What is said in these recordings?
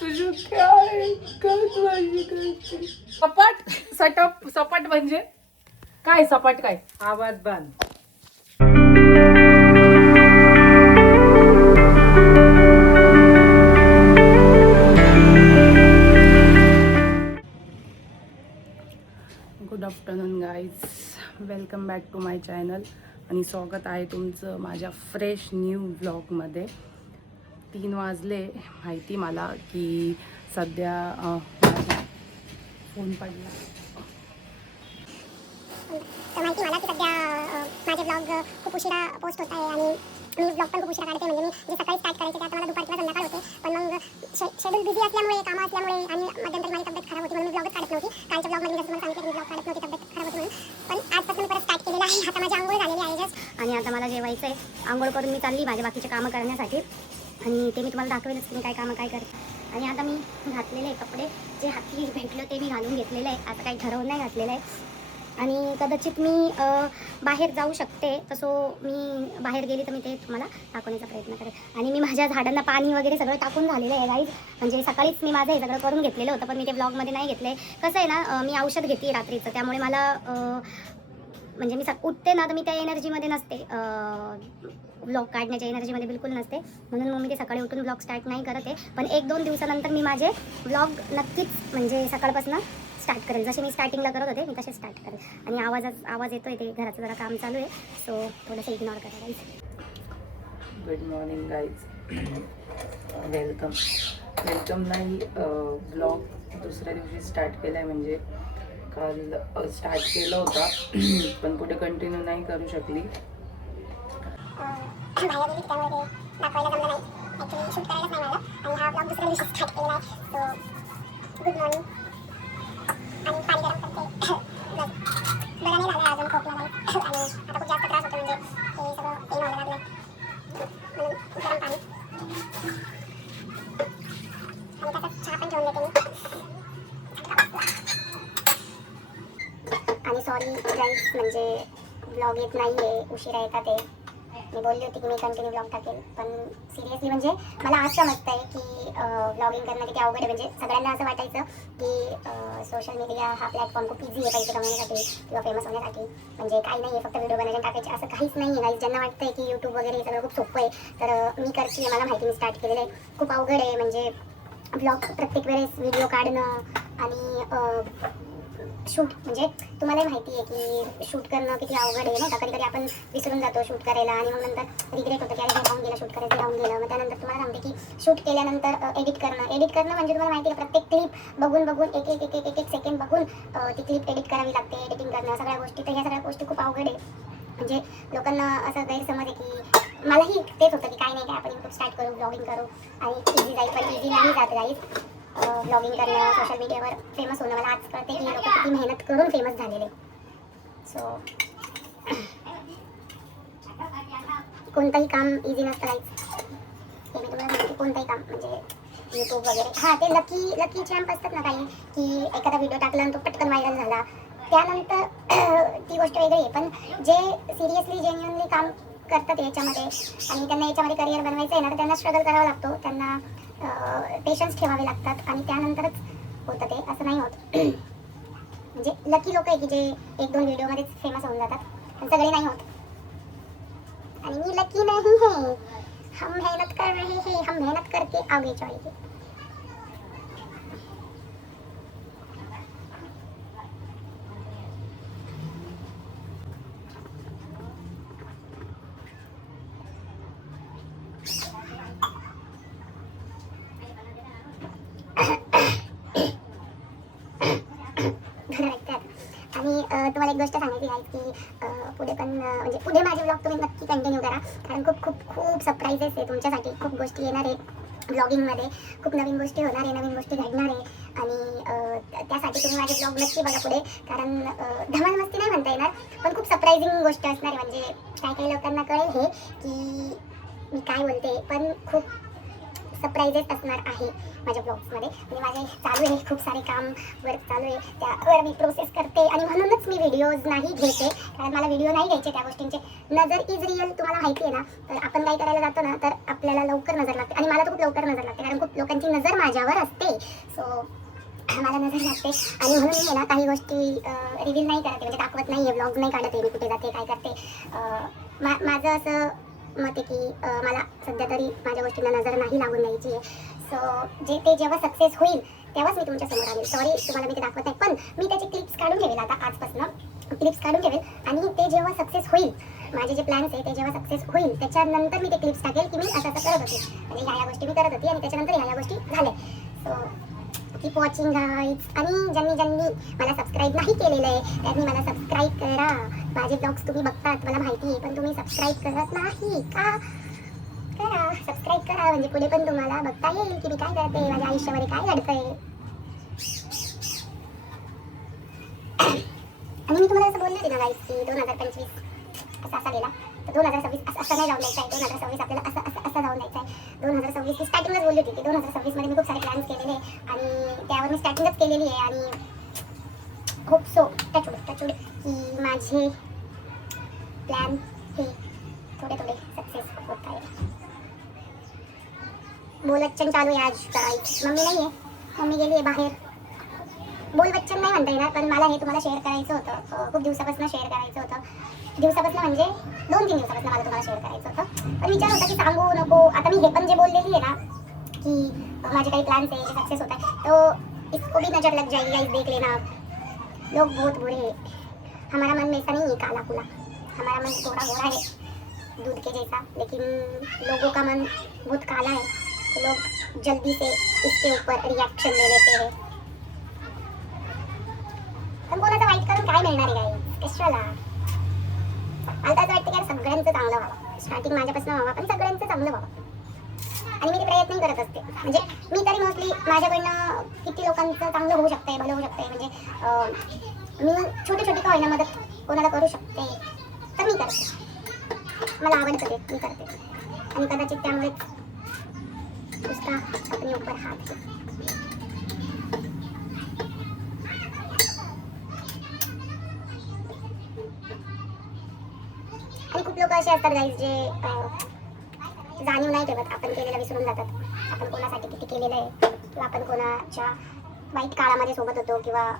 तुझं काय करत माझी करते सपाट सटप सपाट म्हणजे काय सपाट काय आवाज बांध. Good afternoon guys, welcome back to my channel आणि स्वागत आहे तुमचं माझ्या फ्रेश न्यू व्लॉगमध्ये. 3 वाजले माहिती मला की सध्या माझा फोन पडला. तर माहिती मला की सध्या माझे ब्लॉग खूप उशिरा पोस्ट होत आहे आणि मी ब्लॉग पण खूप उशिरा काढते. म्हणजे मी जे सकाळी स्टार्ट करायचे ते आता मला दुपार किंवा संध्याकाळ होते. पण मग शेड्यूल बिझी असल्यामुळे, कामं असल्यामुळे आणि मध्यंतरी माझी तब्येत खराब होती म्हणून मी ब्लॉगच काढत नव्हती. कालच्या ब्लॉगमध्ये जसं मला सांगितलं मी ब्लॉग काढत नव्हती, तब्येत खराब होती म्हणून. पण आजपासून मी परत स्टार्ट केलेलं आहे. आता माझी आंघोळ झालेली आहे जस्ट आणि आता मला जेवायचं आहे. आंघोळ करून मी चालली माझे बाकीचे कामं करण्यासाठी आणि ते मी तुम्हाला दाखवेलच की मी काय कामं काय करते. आणि आता मी घातलेले कपडे जे हाती भेटलं ते मी घालून घेतलेलं आहे. आता काही ठरवून नाही घातलेलं आहे आणि कदाचित मी बाहेर जाऊ शकते. तसं मी बाहेर गेली तर मी ते तुम्हाला दाखवण्याचा प्रयत्न करेन. आणि मी माझ्या झाडांना पाणी वगैरे सगळं टाकून झालेलं आहे गाईज. म्हणजे सकाळीच मी माझं हे सगळं करून घेतलेलं होतं, पण मी ते ब्लॉगमध्ये नाही घेतलं आहे. कसं आहे ना, मी औषध घेते रात्रीचं, त्यामुळे मला म्हणजे मी उठते ना तर मी त्या एनर्जीमध्ये नसते, ब्लॉग काढण्याच्या एनर्जीमध्ये बिलकुल नसते. म्हणून मग मी ते सकाळी उठून ब्लॉग स्टार्ट नाही करत आहे. पण 1-2 दिवसानंतर मी माझे ब्लॉग नक्कीच म्हणजे सकाळपासून स्टार्ट करेल. जसे मी स्टार्टिंगला करत होते मी तसे स्टार्ट करेल. आणि आवाज येतोय, ते घराचं जरा काम चालू आहे, सो थोडंसं इग्नोर करा guys. Good morning guys, welcome नाही, ब्लॉग दुसऱ्या दिवशी स्टार्ट केला आहे. म्हणजे काल स्टार्ट केला होता पण पुढे कंटिन्यू नाही करू शकली. बाहेर गेली त्यामुळे दाखवायला जमलं नाही. ॲक्च्युली शूट करायलाच नाही मला आणि हा ब्लॉग दुसऱ्या दिवशी स्टार्ट केलेला आहे. So good morning. आणि पाणी गरम करते. बरं नाही झालं अजून, खोकला नाही आणि आता खूप जास्त त्रास होतो. म्हणजे हे सगळं पेन व्हायला लागलं म्हणून गरम पाणी आणि त्याच्यात चहा पण ठेवून देते मी. आणि सॉरी गाईज, म्हणजे ब्लॉग येत नाही आहे, उशिरा येतात ते. मी बोलली होती की मी कंटिन्यू ब्लॉग टाकेल, पण सिरियसली म्हणजे मला आज समजतं आहे की ब्लॉगिंग करणं किती अवघड आहे. म्हणजे सगळ्यांना असं वाटायचं की सोशल मीडिया हा प्लॅटफॉर्म खूप इझी आहे पैसे कमवण्यासाठी किंवा फेमस होण्यासाठी. म्हणजे काही नाही आहे, फक्त व्हिडिओ बनायचे टाकायचे, असं काहीच नाही आहे. ज्यांना वाटतं आहे की यूट्यूब वगैरे हे सगळं खूप सोपं आहे, तर मी करते आहे. मला माहिती, मी स्टार्ट केलेलं आहे. खूप अवघड आहे म्हणजे ब्लॉग प्रत्येक वेळेस व्हिडिओ काढणं आणि शूट, म्हणजे तुम्हालाही माहिती आहे की शूट करणं किती अवघड आहे नाही का. कधी कधी आपण विसरून जातो शूट करायला आणि मग नंतर रिग्रेट होतं की अरे हे राहून गेलं, शूट करायचं राहून गेलं. मग त्यानंतर तुम्हाला सांगते की शूट केल्यानंतर एडिट करणं म्हणजे तुम्हाला माहिती आहे प्रत्येक क्लिप बघून एक सेकंड बघून ती क्लिप एडिट करावी लागते, एडिटिंग करणं सगळ्या गोष्टी. तर ह्या सगळ्या गोष्टी खूप अवघड आहे. म्हणजे लोकांना असं गैरसमज आहे की मलाही तेच होतं की काय नाही, काय आपण यूट्यूब स्टार्ट करू, ब्लॉगिंग करू आणि इझी जाईल. पण इझी नाही जात गाईज. ब्लॉगिंग करणं, सोशल मीडियावर फेमस होणं, मला आज कळते की लोक किती मेहनत करून फेमस झालेले. सो कोणतंही काम इझी नसतं गाईज. हे मी तुम्हाला सांगते, कोणतंही काम म्हणजे यूट्यूब वगैरे. हां, ते लकी चॅम्प असतात ना काही, की एखादा व्हिडिओ टाकला आणि तो पटकन व्हायरल झाला, त्यानंतर ती गोष्ट वेगळी आहे. पण जे सिरियसली जेन्युअनली काम करतात याच्यामध्ये आणि त्यांना याच्यामध्ये करिअर बनवायचं आहे ना, तर त्यांना स्ट्रगल करावा लागतो, त्यांना पेशन्स ठेवावे लागतात आणि त्यानंतरच होतं ते, असं नाही होत. म्हणजे लकी लोक आहे की जे 1-2 व्हिडिओमध्येच फेमस होऊन जातात, पण सगळे नाही होत. आणि मी लकी नाही है, हम मेहनत कर रहे हैं, हम मेहनत करके आगे चलेंगे. आणि तुम्हाला एक गोष्ट सांगायची आहे की पुढे पण म्हणजे पुढे माझे ब्लॉग तुम्ही नक्की कंटिन्यू करा, कारण खूप खूप खूप सरप्राईजेस आहे तुमच्यासाठी. खूप गोष्टी येणार आहे ब्लॉगिंगमध्ये, खूप नवीन गोष्टी होणार आहे, नवीन गोष्टी घडणार आहे. आणि त्यासाठी तुम्ही माझे ब्लॉग नक्की बघा पुढे, कारण धमाल मस्ती नाही म्हणता येणार, पण खूप सरप्रायझिंग गोष्ट असणार आहे. म्हणजे काही काही लोकांना कळेल हे की मी काय बोलते, पण खूप सरप्राईजेस असणार आहे माझ्या ब्लॉग्समध्ये. म्हणजे माझे चालू आहे खूप सारे काम वर्क चालू आहे, त्यावर मी प्रोसेस करते आणि म्हणूनच मी व्हिडिओज नाही घेते, कारण मला व्हिडिओ नाही घ्यायचे त्या गोष्टींचे. नजर इज रिअल तुम्हाला माहिती आहे ना, तर आपण काही करायला जातो ना तर आपल्याला लवकर नजर लागते आणि मला तर खूप लवकर नजर लागते, कारण खूप लोकांची नजर माझ्यावर असते. सो मला नजर लागते आणि म्हणून मी ना काही गोष्टी रिव्हील नाही करते, म्हणजे दाखवत नाही आहे, व्लॉग नाही काढत आहे मी कुठे जाते काय करते. माझं असं मत आहे की मला सध्या तरी माझ्या गोष्टींना नजर नाही लागून द्यायची आहे. सो ते जेव्हा सक्सेस होईल तेव्हाच मी तुमच्यासमोर आले. सॉरी तुम्हाला मी ते दाखवत नाही, पण मी त्याचे क्लिप्स काढून ठेवेल, आता आजपासून क्लिप्स काढून ठेवेल आणि ते जेव्हा सक्सेस होईल, माझे जे प्लॅन्स आहे ते जेव्हा सक्सेस होईल त्याच्यानंतर मी ते क्लिप्स टाकेल की मी असं करत होते, म्हणजे ह्या गोष्टी मी करत होती आणि त्याच्यानंतर ह्या गोष्टी झाल्या. So keep watching guys. आणि ज्यांनी मला सबस्क्राईब नाही केलेलं आहे त्यांनी मला सबस्क्राईब करा. माझे ब्लॉग्स तुम्ही बघतात मला माहिती आहे, पण तुम्ही सबस्क्राईब करत नाही का? करा, सबस्क्राईब करा, म्हणजे पुढे पण तुम्हाला बघता येईल की मी काय करते, माझ्या आयुष्यामध्ये काय घडतंय. आणि मी तुम्हाला असं बोलले होते ना गाईज की 2025 असा गेला, तर 2026 असं नाही जाऊन द्यायचं आहे. 2026 आपल्याला असं जाऊन द्यायचं आहे. 2026 ची स्टार्टिंगच बोलली होती की 2026 मध्ये मी खूप सारे प्लॅन्स केलेले आणि त्यावर मी स्टार्टिंगच केलेली आहे आणि होप सो टचवूड की माझे प्लॅन हे थोडे सक्सेस होत आहे. बोल बच्चन चालू आहे आज गाईज. मम्मी नाही आहे, मम्मी गेली आहे बाहेर. बोल बच्चन नाही म्हणता येणार, पण मला हे तुम्हाला शेअर करायचं होतं, खूप दिवसापासून शेअर करायचं होतं. दिवसापासून म्हणजे 2-3 दिवसापासून मला तुम्हाला शेअर करायचं होतं, पण विचार होता की सांगू नको. आता मी हे पण जे बोललेली आहे ना की माझे काही प्लॅन्स आहे जे सक्सेस होत आहे, तो इसको भी नजर लग जाएगी गाइस, देख लेना आप. लोग बहुत बुरे हैं, हमारा मन वैसा नहीं है काला कुला, हमारा मन थोड़ा गोरा है दूध के जैसा, लेकिन लोगों का मन बहुत काला है, तो लोग जल्दी से इसके ऊपर रिएक्शन ले लेते हैं. पण कोणाचं वाईट करून काय मिळणार आहे गाईस, कशाला? मला तर असं वाटतं की सगळ्यांचं चांगलं व्हावं, स्टार्टिंग माझ्यापासून व्हावं, पण सगळ्यांचं चांगलं व्हावं. आणि मी ते प्रयत्न करत असते, म्हणजे मी तरी मोस्टली माझ्याकडनं किती लोकांचं चांगलं होऊ शकते, भलं होऊ शकते, म्हणजे मी छोटी का होईना मदत कोणाला करू शकते तर मी करते. मला आवडतं ते मी करते आणि कदाचित त्यामुळेच उसका अपने ऊपर हात है. आणि खूप लोक असे असतात गाईज जे जाणीव नाही ठेवत, आपण केलेलं विसरून जातात. आपण कोणासाठी किती केलेलं आहे किंवा आपण कोणाच्या वाईट काळामध्ये सोबत होतो किंवा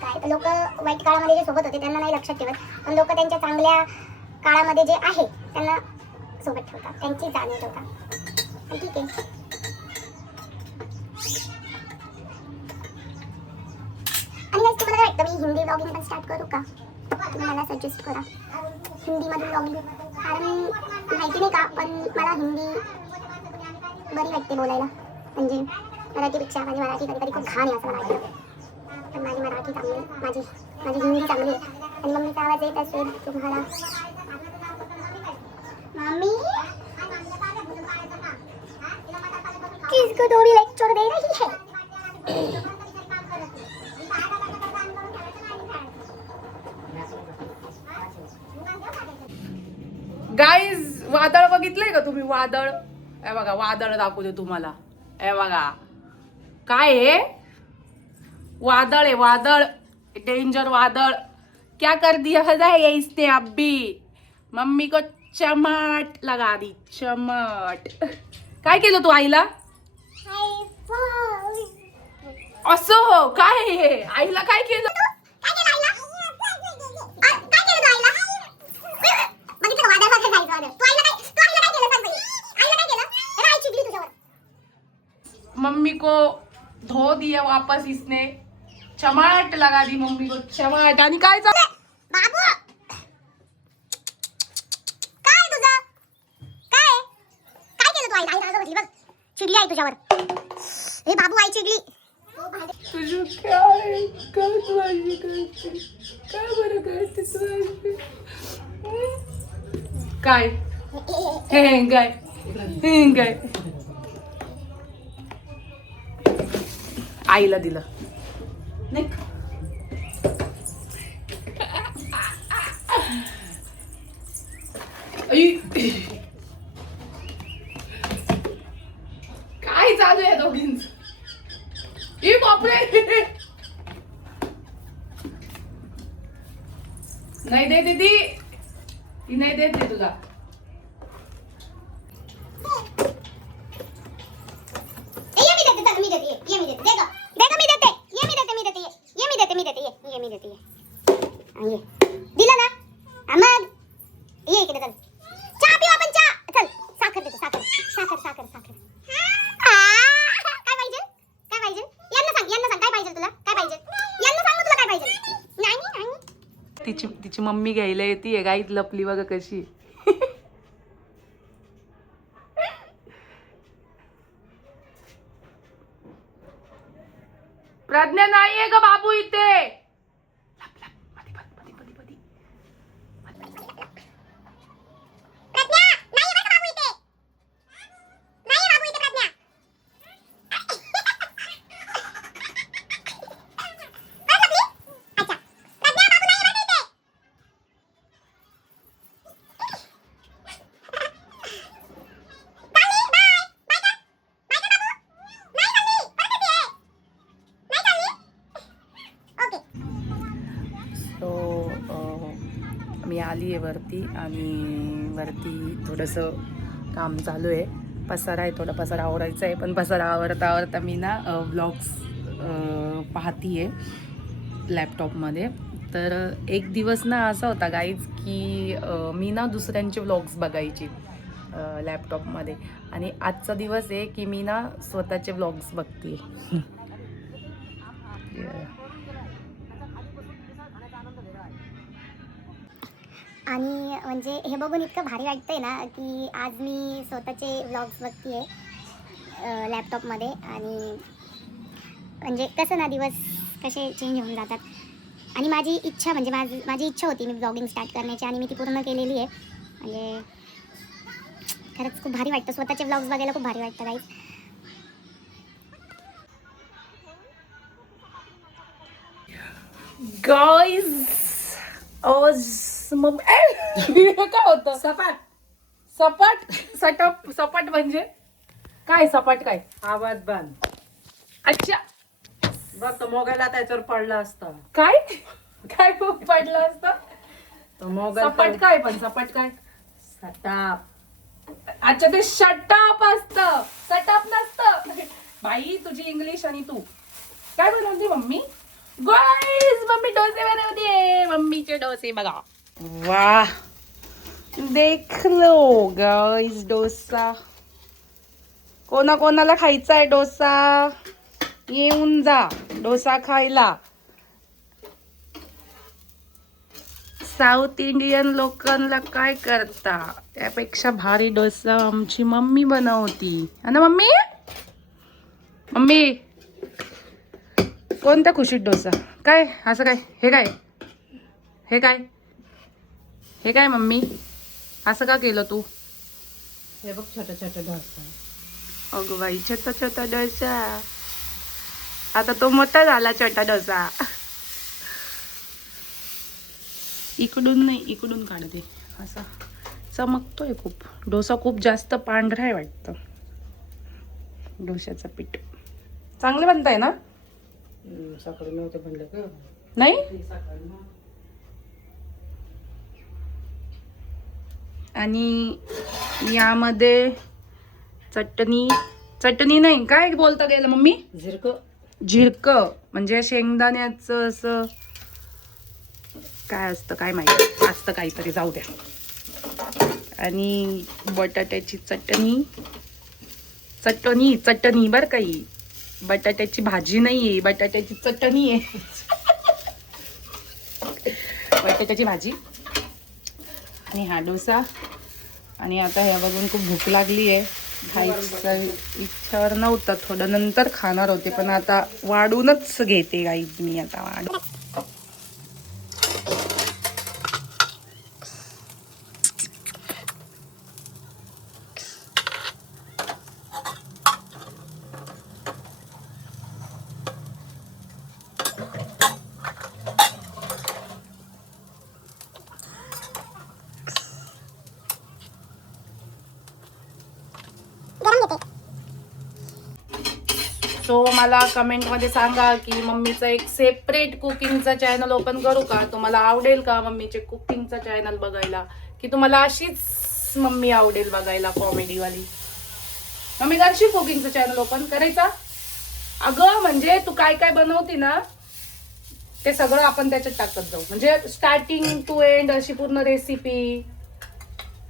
काय. तर लोक वाईट काळामध्ये जे सोबत होते त्यांना नाही लक्षात ठेवत, पण लोक त्यांच्या चांगल्या काळामध्ये जे आहे त्यांना सोबत ठेवतात, त्यांची जाणीव ठेवतात. पण ठीक आहे. आणि गाईज तुम्हाला काय वाटतं मी हिंदी ब्लॉगिंग पण स्टार्ट करू का? तुम्ही मला सजेस्ट करा हिंदीमध्ये ब्लॉगिंग, कारण माहिती नाही का पण मला हिंदी बरी वाटते बोलायला, म्हणजे मराठीपेक्षा माझी मराठी कधी कधी खूप घाण आहे असं मला वाटतं, पण माझी मराठी चांगली, माझी हिंदी चांगली आहे. आणि मम्मीचा आवाज येत असेल तुम्हाला. मम्मी किसको थोड़ी लेक्चर दे रही है? गाईज वादळ बघितलंय का तुम्ही? वादळ, हे बघा वादळ दाखवते तुम्हाला. हे बघा काय आहे, वादळ आहे, वादळ, डेंजर वादळ. क्या कर दिया है इसने अभी, मम्मी को चमाट लगा दी, चमाट. काय केलं तू आईला? असं काय आहे, आईला काय केलं? मम्मी को धो दिया वापस इसने, चमाट लगा दी मम्मी को, चमाट. आणि काय चालू बाबू, काय तुझं काय काय केलं तू आईला? आई रागावली बघ, चिडली आहे तुझ्यावर. हे बाबू आई चिडली. तुझं काय काय तू आई करते, काय बरं करते तू आई? काय हे काय हे काय आईला दिलं नाही. बापरे. नाही दे दीदी, ती नाही देत आहे तुला. दिला ना मग ये इकडे चल चहा पिऊ आपण चहा चल साखर देतो साखर साखर साखर साखर काय पाहिजे काय पाहिजे यांना सांग काय पाहिजे तुला काय पाहिजे यांना सांग तुला काय पाहिजे नाही नाही तिची मम्मी घ्यायला येते गाईत लपली बघा कशी. प्रज्ञा नाहीये का बाबू इथे. मी आली आहे वरती आणि वरती थोडंसं काम चालू आहे. पसारा आहे, थोडा पसारा आवरायचा आहे. पण पसारा आवरता मी ना व्लॉग्स पाहती आहे लॅपटॉपमध्ये. तर एक दिवस ना असा होता गाईज की मी ना दुसऱ्यांचे व्लॉग्स बघायची लॅपटॉपमध्ये आणि आजचा दिवस आहे की मी ना स्वतःचे व्लॉग्स बघते. आणि म्हणजे हे बघून इतकं भारी वाटतंय ना की आज मी स्वतःचे व्लॉग्स बघते लॅपटॉपमध्ये. आणि म्हणजे कसं ना दिवस कसे चेंज होऊन जातात. आणि माझी इच्छा म्हणजे माझी इच्छा होती मी ब्लॉगिंग स्टार्ट करण्याची आणि मी ती पूर्ण केलेली आहे. म्हणजे खरंच खूप भारी वाटतं, स्वतःचे व्लॉग्स बघायला खूप भारी वाटतं गाईज. गाईज काय होतं सपाट सपाट सटप सपाट म्हणजे काय सपाट काय आवाज बंद. अच्छा बघ तो मोबाईल त्याच्यावर पडला असता. काय काय पडलं असतं तो मोबाईल सपाट काय पण सपाट काय सटाप. अच्छा ते शटअप असतं सटअप नसतं. बाई तुझी इंग्लिश आणि तू काय बनवते मम्मी. गाईज मम्मी डोसे बनवते. मम्मीचे डोसे बघा. वाह देख लो गाईज डोसा. कोणाला खायचा आहे डोसा येऊन जा डोसा खायला. साऊथ इंडियन लोकांना काय करता त्यापेक्षा भारी डोसा आमची मम्मी बनवती है ना मम्मी. मम्मी कोणत्या खुशीत डोसा काय असं काय हे काय हे काय हे काय मम्मी असं का केलं तू. हे बघ छोटा छोटा डोसा. अगं बाई छोटा छोटा डोसा. आता तो मोठा झाला छोटा डोसा. इकडून नाही इकडून काढते असा चमकतोय खूप. डोसा खूप जास्त पांढरा आहे वाटतं. डोशाचं पीठ चांगले बनताय ना. सकाळी नव्हतं बनलं का नाही. आणि यामध्ये चटणी नाही काय बोलता गेलं मम्मी. झिरकं म्हणजे शेंगदाण्याचं असं काय असतं काय माहिती असतं काहीतरी जाऊ द्या. आणि बटाट्याची चटणी बरं काही बटाट्याची भाजी नाहीये बटाट्याची चटणी आहे. बटाट्याची भाजी आणि हा डोसा. आणि आता ह्या बघून खूप भूक लागली आहे. खायचं इच्छावर नव्हतं थोडं नंतर खाणार होते पण आता वाढूनच घेते गाईज मी आता वाढ. सो मला कमेंटमध्ये सांगा की मम्मीचं एक सेपरेट कुकिंगचा चॅनल ओपन करू का? तुम्हाला आवडेल का मम्मीचे कुकिंगचा चॅनल बघायला, की तुम्हाला अशीच मम्मी आवडेल बघायला कॉमेडीवाली? मम्मी करशील कुकिंगचं चॅनल ओपन करायचा? अगं म्हणजे तू काय काय बनवती ना ते सगळं आपण त्याच्यात टाकत जाऊ, म्हणजे स्टार्टिंग टू एंड अशी पूर्ण रेसिपी.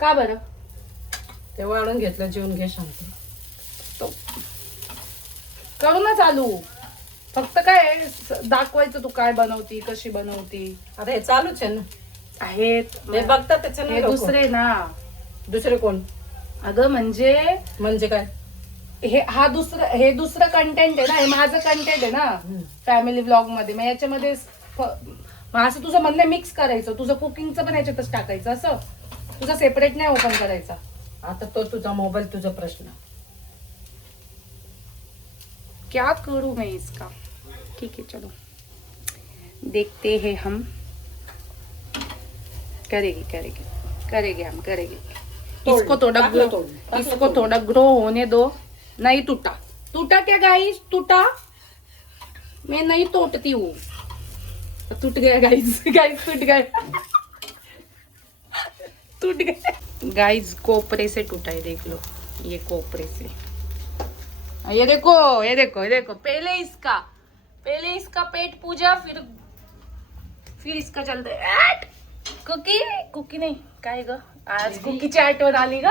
का बरं? ते वाळून घेतलं, जेवून घे शांत. तो करू ना चालू, फक्त काय दाखवायचं तू काय बनवती, कशी बनवती. आता हे चालूच आहे ना, आहेत हे बघतात त्याचं हे नाही लोकं. दुसरे ना. दुसरे कोण अगं म्हणजे म्हणजे काय? हे दुसरं कंटेंट आहे ना, हे माझं कंटेंट आहे ना फॅमिली व्लॉग मध्ये. मग याच्यामध्ये मग असं तुझं म्हणणं मिक्स करायचं, तुझं कुकिंगचं पण याच्यातच टाकायचं, असं तुझं सेपरेट नाही ओपन करायचा. आता तो तुझा मोबाईल, तुझा प्रश्न. क्या करूं मैं इसका? ठीक है चलो देखते हैं हम. करेंगे हम करेंगे. इसको थोड़ा ग्रो होने दो. नहीं टूटा क्या गाइस? टूटा? मैं नहीं तोड़ती हूँ. टूट गया गाइस टूट गया गाइस. कोपरे से टूटा है, देख लो ये कोपरे से. ये देखो पहले इसका पेट पूजा, फिर इसका चलते. कुकी नहीं काय ग, आज कुकीची आठवण आली ग.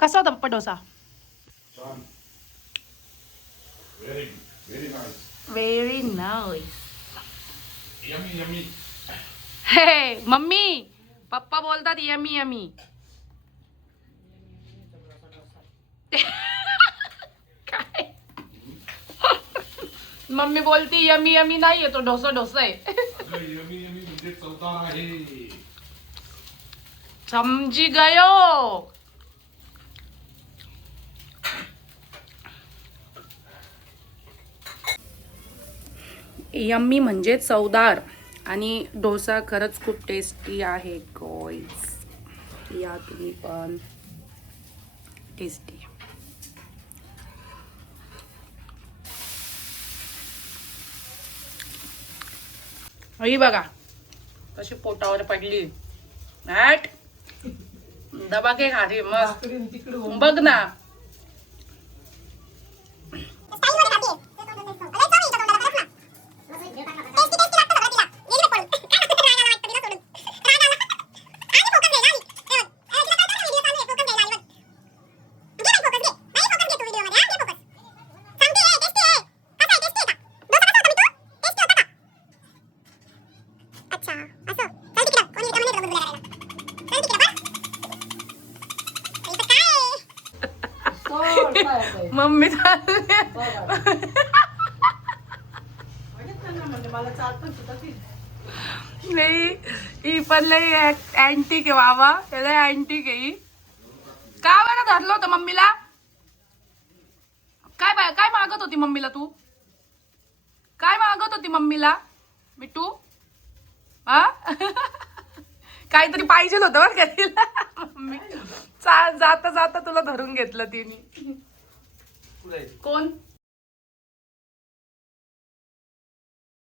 कसा होता पप्पा डोसा? Very nice. हे मम्मी पप्पा बोलतात यमी यमी. काय मम्मी बोलती यमी यमी नाहीये, तो डोसा आहे. समजी गयो. यम्मी म्हणजे चवदार, आणि डोसा खरंच खूप टेस्टी आहे गाईस. या तुम्ही पण टेस्टी. ही बघा कशी पोटावर पडली. हॅट दबा के खा रे मस्त. बघ ना मम्मी नाही ही पण लई अँटिक आहे बाबा, त्याला अँटिक आहे ही. का बरं धरलं होतं मम्मीला? काय मागत होती मम्मीला तू? काय मागत होती मम्मीला मिठू? हा काहीतरी पाहिजे होतं बरं का तिला. मम्मी जाता जाता तुला धरून घेतलं तिने. कोण?